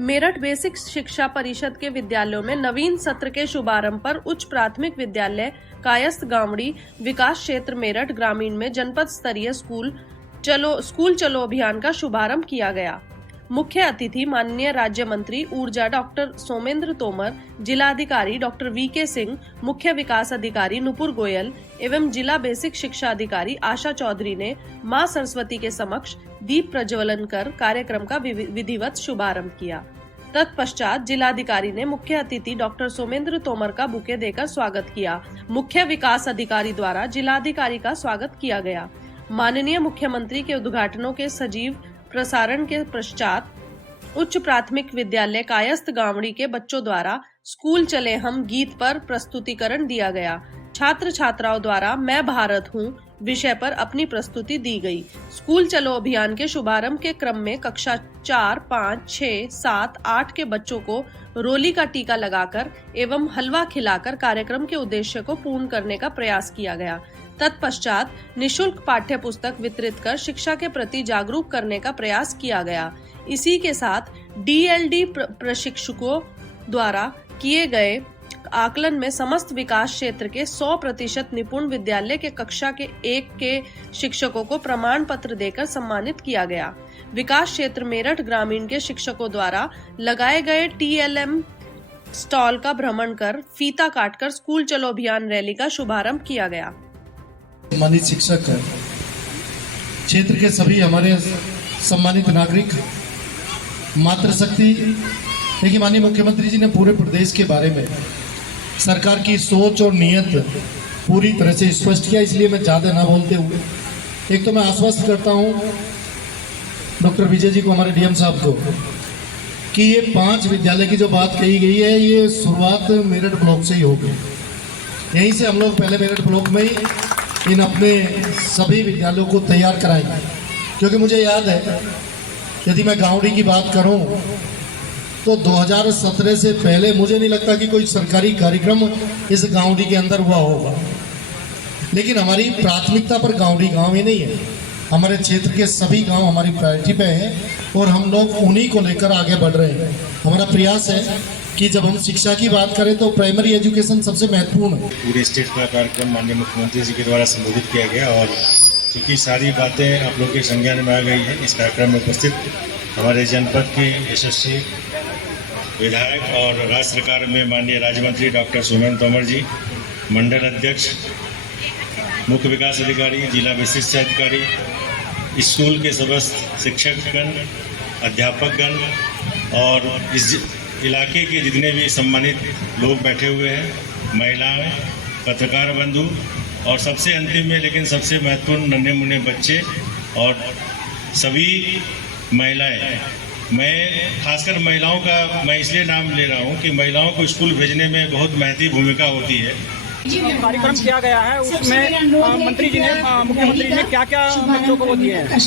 Meerut basic शिक्षा परिषद के विद्यालयों में नवीन सत्र के शुभारंभ पर उच्च प्राथमिक विद्यालय कायस्थ गांवड़ी विकास क्षेत्र मेरठ ग्रामीण में जनपद स्तरीय स्कूल चलो अभियान का शुभारंभ किया गया। मुख्य अतिथि माननीय राज्य मंत्री ऊर्जा डॉक्टर सोमेंद्र तोमर, जिलाधिकारी डॉक्टर वीके सिंह, मुख्य विकास अधिकारी नुपुर गोयल एवं जिला बेसिक शिक्षा अधिकारी आशा चौधरी ने मां सरस्वती के समक्ष दीप प्रज्वलन कर कार्यक्रम का विधिवत शुभारंभ किया। तत्पश्चात जिलाधिकारी ने मुख्य अतिथि डॉक्टर सोमेंद्र तोमर का बुके देकर स्वागत किया। मुख्य विकास अधिकारी द्वारा जिलाधिकारी का स्वागत किया गया। माननीय मुख्यमंत्री के उद्घाटनों के सजीव प्रसारण के पश्चात उच्च प्राथमिक विद्यालय कायस्थ गांवड़ी के बच्चों द्वारा स्कूल चले हम गीत पर प्रस्तुतिकरण दिया गया। छात्र छात्राओं द्वारा मैं भारत हूँ विषय पर अपनी प्रस्तुति दी गई। स्कूल चलो अभियान के शुभारंभ के क्रम में कक्षा 4, 5, 6, 7, 8 के बच्चों को रोली का टीका लगाकर एवं हलवा खिलाकर कार्यक्रम के उद्देश्य को पूर्ण करने का प्रयास किया गया। तत्पश्चात निशुल्क पाठ्य पुस्तक वितरित कर शिक्षा के प्रति जागरूक करने का प्रयास किया गया। इसी के साथ डीएलडी प्रशिक्षकों द्वारा किए गए आकलन में समस्त विकास क्षेत्र के 100% निपुण विद्यालय के कक्षा के 1 के शिक्षकों को प्रमाण पत्र देकर सम्मानित किया गया। विकास क्षेत्र मेरठ ग्रामीण के शिक्षकों द्वारा लगाए गए TLM स्टॉल का भ्रमण कर फीता काटकर स्कूल चलो अभियान रैली का शुभारंभ किया गया। सम्मानित शिक्षक, क्षेत्र के सभी हमारे सम्मानित नागरिक, मातृशक्ति, देखिए माननीय मुख्यमंत्री जी ने पूरे प्रदेश के बारे में सरकार की सोच और नीयत पूरी तरह से स्पष्ट किया, इसलिए मैं ज़्यादा ना बोलते हुए एक तो मैं आश्वस्त करता हूँ डॉक्टर विजय जी को, हमारे डीएम साहब को, कि ये 5 विद्यालय की जो बात कही गई है ये शुरुआत मेरठ ब्लॉक से ही होगी। यहीं से हम लोग पहले मेरठ ब्लॉक में ही इन अपने सभी विद्यालयों को तैयार कराएंगे, क्योंकि मुझे याद है यदि मैं गांवड़ी की बात करूं तो 2017 से पहले मुझे नहीं लगता कि कोई सरकारी कार्यक्रम इस गांवड़ी के अंदर हुआ होगा। लेकिन हमारी प्राथमिकता पर गांवड़ी गांव ही नहीं है, हमारे क्षेत्र के सभी गांव हमारी प्रायोरिटी पे हैं और हम लोग उन्हीं को लेकर आगे बढ़ रहे हैं। हमारा प्रयास है कि जब हम शिक्षा की बात करें तो प्राइमरी एजुकेशन सबसे महत्वपूर्ण है। पूरे स्टेट का कार्यक्रम माननीय मुख्यमंत्री जी के द्वारा संबोधित किया गया और क्योंकि सारी बातें आप लोग के संज्ञान में आ गई हैं, इस कार्यक्रम में उपस्थित हमारे जनपद के यशस्वी विधायक और राज्य सरकार में माननीय राज्य मंत्री डॉक्टर सोमेंद्र तोमर जी, मंडल अध्यक्ष, मुख्य विकास अधिकारी, जिला बेसिक शिक्षा अधिकारी, स्कूल के समस्त शिक्षकगण, अध्यापकगण और इस इलाके के जितने भी सम्मानित लोग बैठे हुए हैं, महिलाएं, पत्रकार बंधु और सबसे अंतिम में लेकिन सबसे महत्वपूर्ण नन्हे मुन्ने बच्चे और सभी महिलाएं। मैं खासकर महिलाओं का मैं इसलिए नाम ले रहा हूं कि महिलाओं को स्कूल भेजने में बहुत महत्वपूर्ण भूमिका होती है। कार्यक्रम किया गया है उसमें मंत्री जी ने मुख्यमंत्री ने क्या क्या बच्चों को वो दिए हैं।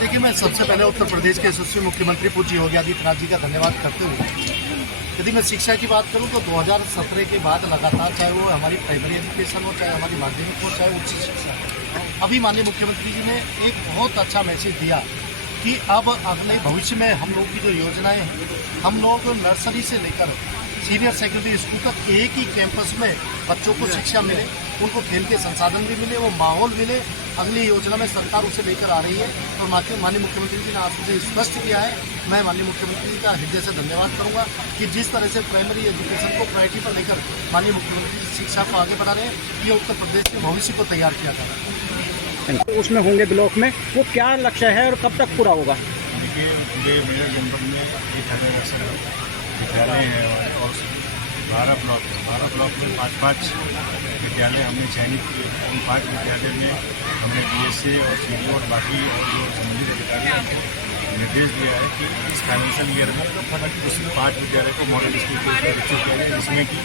देखिए, मैं सबसे पहले उत्तर प्रदेश के यशस्वी मुख्यमंत्री पूज्य योगी आदित्यनाथ जी का धन्यवाद करते हुए यदि मैं शिक्षा की बात करूं तो 2017 के बाद लगातार, चाहे वो हमारी प्राइमरी एजुकेशन हो, चाहे हमारी माध्यमिक हो, चाहे उच्च शिक्षा हो, अभी माननीय मुख्यमंत्री जी ने एक बहुत अच्छा मैसेज दिया कि अब अगले भविष्य में हम लोग की जो योजनाएं हैं, हम लोग नर्सरी से लेकर सीनियर सेकेंडरी स्कूल तक एक ही कैंपस में बच्चों को शिक्षा मिले, उनको खेल के संसाधन भी मिले, वो माहौल मिले। अगली योजना में सरकार उसे लेकर आ रही है और माननीय मुख्यमंत्री जी ने आज मुझे स्पष्ट किया है। मैं माननीय मुख्यमंत्री जी का हृदय से धन्यवाद करूंगा कि जिस तरह से प्राइमरी एजुकेशन को प्रायोरिटी पर लेकर माननीय मुख्यमंत्री जी शिक्षा को आगे बढ़ा रहे हैं, ये उत्तर प्रदेश के भविष्य को तैयार किया जा रहा है। उसमें होंगे ब्लॉक में, वो क्या लक्ष्य है और कब तक पूरा होगा? देखिए, मेरे जनपद में 1000 विद्यालय है और 12 ब्लॉक में 5-5 विद्यालय हमने चयनित किए। उन 5 विद्यालय में हमने DSA और CDO और बाकी और जो संबंधित अधिकारियों को निर्देश दिया है कि इस फाइनेंशियल ईयर में उस 5 विद्यालय को मॉडल स्कूल के रूप में विकसित किया जाए, जिसमें कि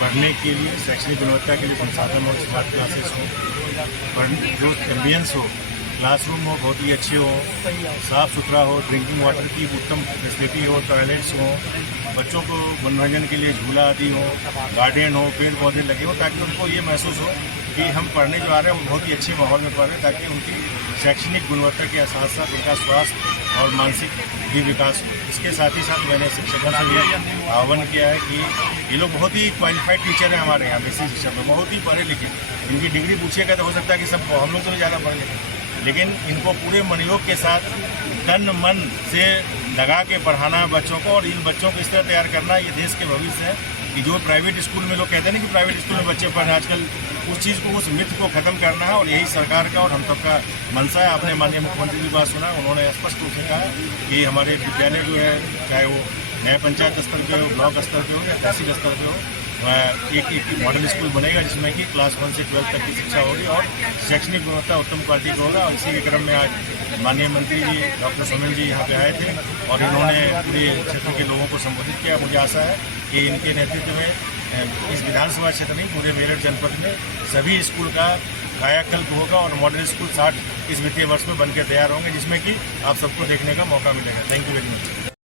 पढ़ने के लिए, शैक्षणिक गुणवत्ता के लिए संसाधन और स्मार्ट क्लासेस हो, पढ़ने जो एम्बियंस हो, क्लासरूम हो बहुत ही अच्छे हो, साफ़ सुथरा हो, ड्रिंकिंग वाटर की उत्तम फैसिलिटी हो, टॉयलेट्स हो, बच्चों को मनोरंजन के लिए झूला आदि हो, गार्डन हो, पेड़ पौधे लगे हो, ताकि उनको ये महसूस हो कि हम पढ़ने जो आ रहे हैं वो बहुत ही अच्छे माहौल में पढ़ रहे हैं, ताकि उनकी शैक्षणिक गुणवत्ता के साथ साथ उनका स्वास्थ्य और मानसिक भी विकास हो। इसके साथ ही साथ मैंने शिक्षकों से भी आह्वान किया है कि ये लोग बहुत ही क्वालिफाइड टीचर हैं हमारे यहाँ बेसिक शिक्षा में, बहुत ही पढ़े लिखे। इनकी डिग्री पूछिएगा तो हो सकता है कि सब हम लोग तो ज़्यादा पढ़े लिखे, लेकिन इनको पूरे मनोयोग के साथ तन मन से लगा के पढ़ाना है बच्चों को, और इन बच्चों को इस तरह तैयार करना, ये देश के भविष्य है। कि जो प्राइवेट स्कूल में लोग कहते हैं ना कि प्राइवेट स्कूल में बच्चे पढ़ रहे हैं, आजकल उस चीज़ को, उस मिथ को खत्म करना है, और यही सरकार का और हम सबका मंशा है। आपने माननीय मुख्यमंत्री की बात सुना, उन्होंने स्पष्ट रूप से कहा कि हमारे विद्यालय जो है, चाहे वो नया पंचायत स्तर पे हो, ब्लॉक स्तर पे हो या तहसील स्तर पे हो, एक मॉडल स्कूल बनेगा जिसमें कि क्लास 1 से 12 तक की शिक्षा होगी और शैक्षणिक गुणवत्ता उत्तम क्वालिटी का होगा। और इसी के क्रम में आज माननीय मंत्री जी डॉक्टर सोमेन जी यहाँ पे आए थे और इन्होंने पूरे क्षेत्र के लोगों को संबोधित किया। मुझे आशा है कि इनके नेतृत्व में इस विधानसभा क्षेत्र नहीं, पूरे मेरठ जनपद में सभी स्कूल का कायाकल्प होगा और मॉडल स्कूल 60 इस वित्तीय वर्ष में बनकर तैयार होंगे, जिसमें कि आप सबको देखने का मौका मिलेगा। Thank you very much.